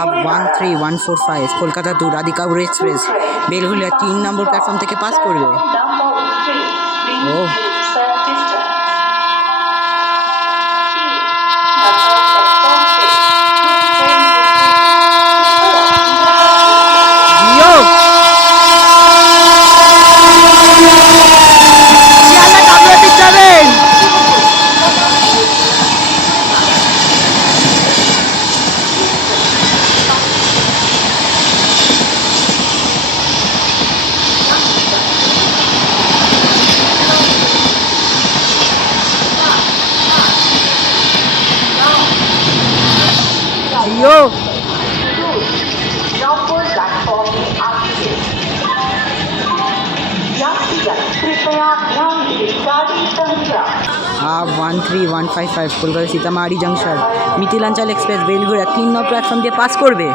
আপ 13145 Kolkata to Radhikapur express Belgharia 3 number platform থেকে pass করবে। ও up 13155 Kolkata Sitamarhi junction Mithilanchal express Belgharia 3 number platform দিয়ে পাস করবে।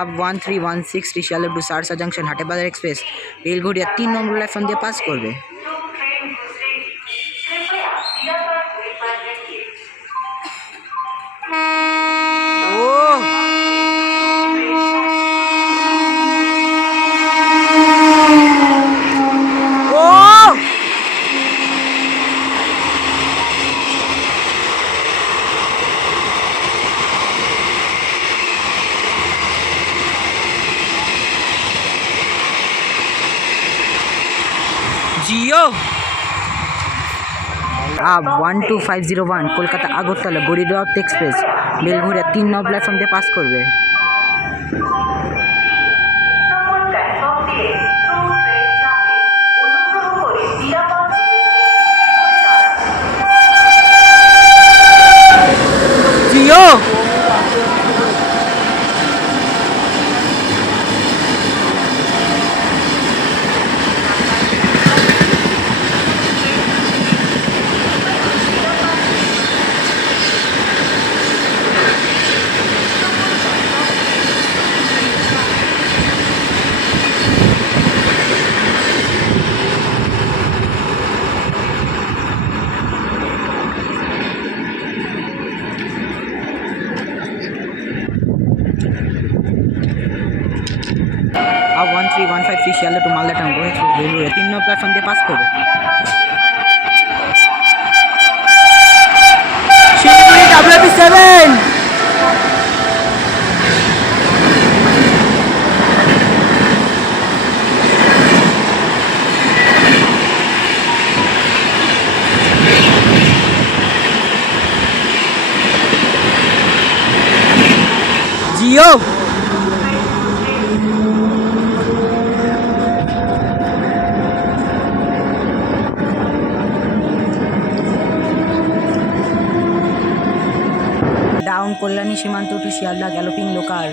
आप 1316 রিশালের to Saharsa junction Hatebazare express Belgharia 3 number platform দিয়ে পাস করবে। जियो up 12501 Kolkata Agartala Garibrath express Belgharia 3 number platform দিয়ে পাস করবে। जियो up 13153 Sealdah to Malda town express Belgharia 3 number platform দিয়ে পাস করবে। শিলিগুড়ি WP7 जियो डाउन कल्याणी सीमांत टू শিয়ালদা গ্যালোপিং লোকাল।